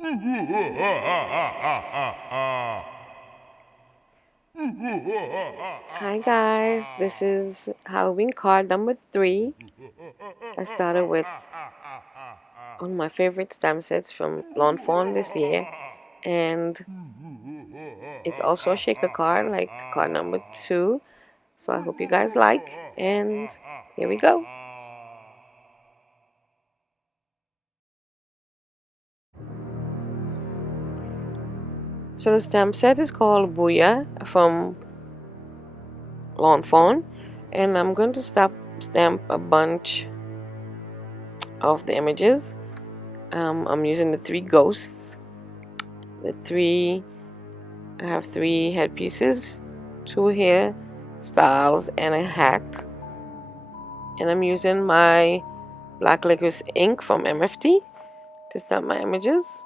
Hi guys, this is Halloween card number 3. I started with one of my favorite stamp sets from Lawn Fawn this year, and it's also a shaker card like card number 2. So I hope you guys like, and here we go. So the stamp set is called Booyah from Lawn Fawn, and I'm going to stamp a bunch of the images. I'm using the 3 ghosts. I have 3 headpieces, 2 hair styles, and a hat. And I'm using my black licorice ink from MFT to stamp my images.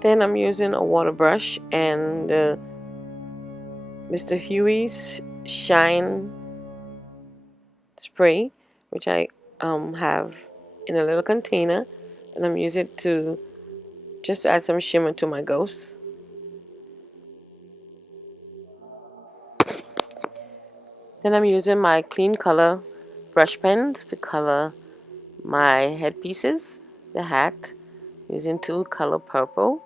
Then I'm using a water brush and Mr. Huey's Shine spray, which I have in a little container, and I'm using it to just add some shimmer to my ghosts. Then I'm using my clean color brush pens to color my headpieces, the hat, using 2 color purple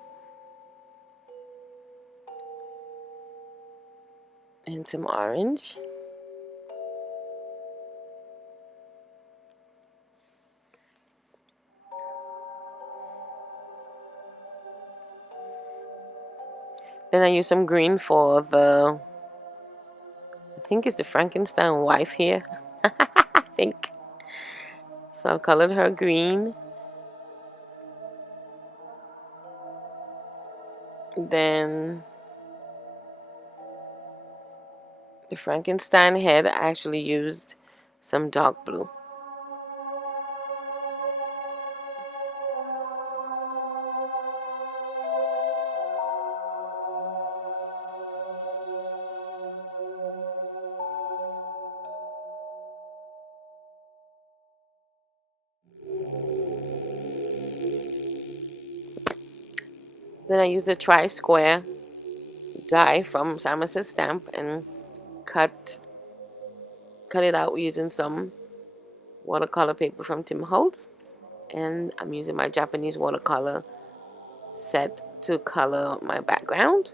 and some orange. Then I use some green for I think it's the Frankenstein wife here. I think. So I colored her green. Then the Frankenstein head, I actually used some dark blue. Then I used a tri-square die from Simon Says Stamp and cut it out using some watercolor paper from Tim Holtz. And I'm using my Japanese watercolor set to color my background.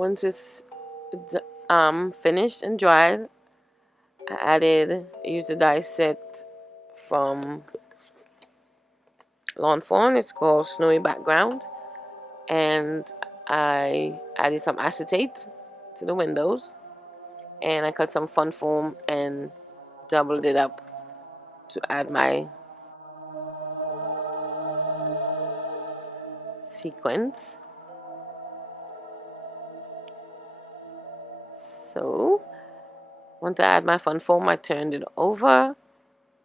Once it's finished and dried, I used the die set from Lawn Fawn. It's called Snowy Background. And I added some acetate to the windows. And I cut some fun foam and doubled it up to add my sequins. So once I add my fun foam, I turned it over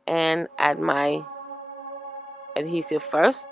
and add my adhesive first.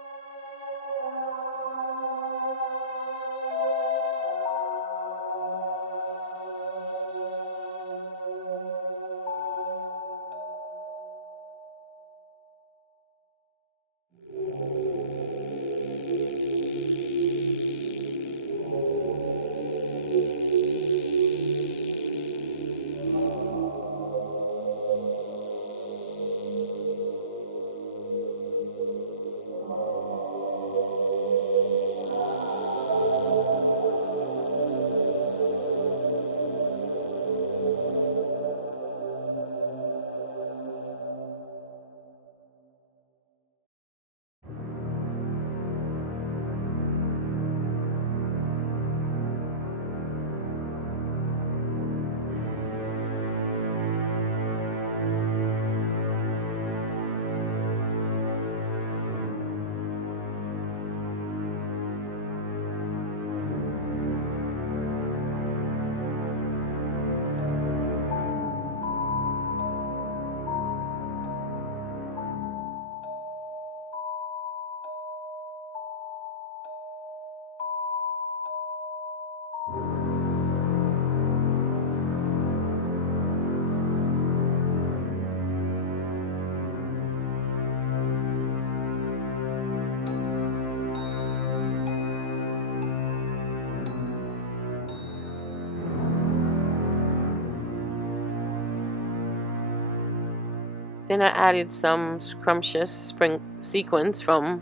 Then I added some scrumptious spring sequins from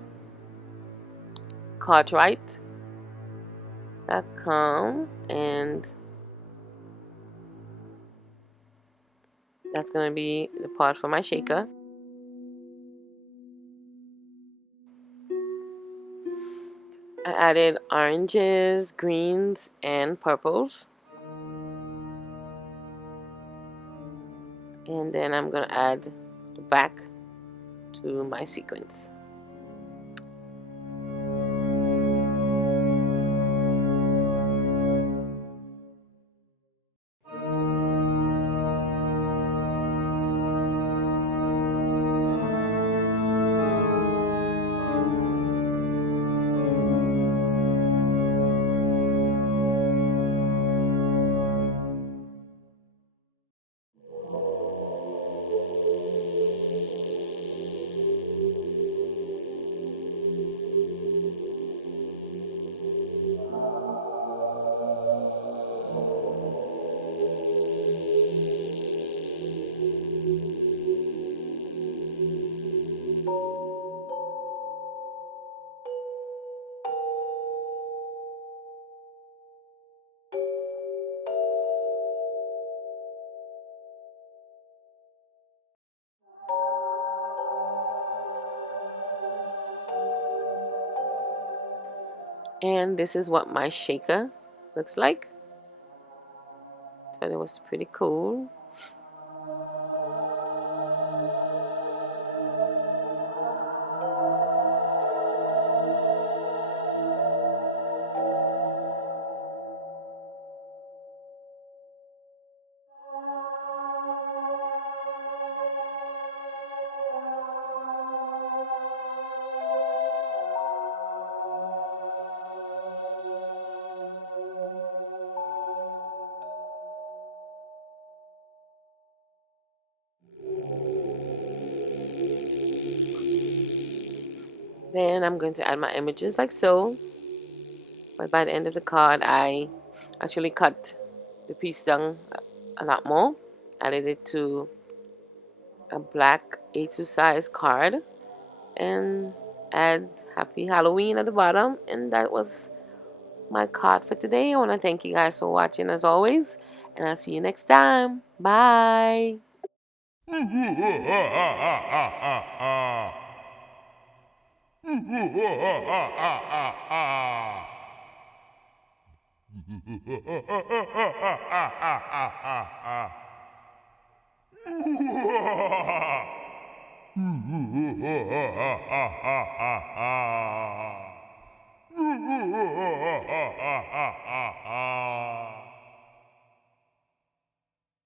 Cartwright.com, and that's going to be the part for my shaker. I added oranges, greens, and purples. And then I'm going to add the back to my sequins. And this is what my shaker looks like. Thought it was pretty cool. Then I'm going to add my images like so. But by the end of the card, I actually cut the piece down a lot more. Added it to a black A2 size card and add Happy Halloween at the bottom. And that was my card for today. I want to thank you guys for watching as always, and I'll see you next time. Bye.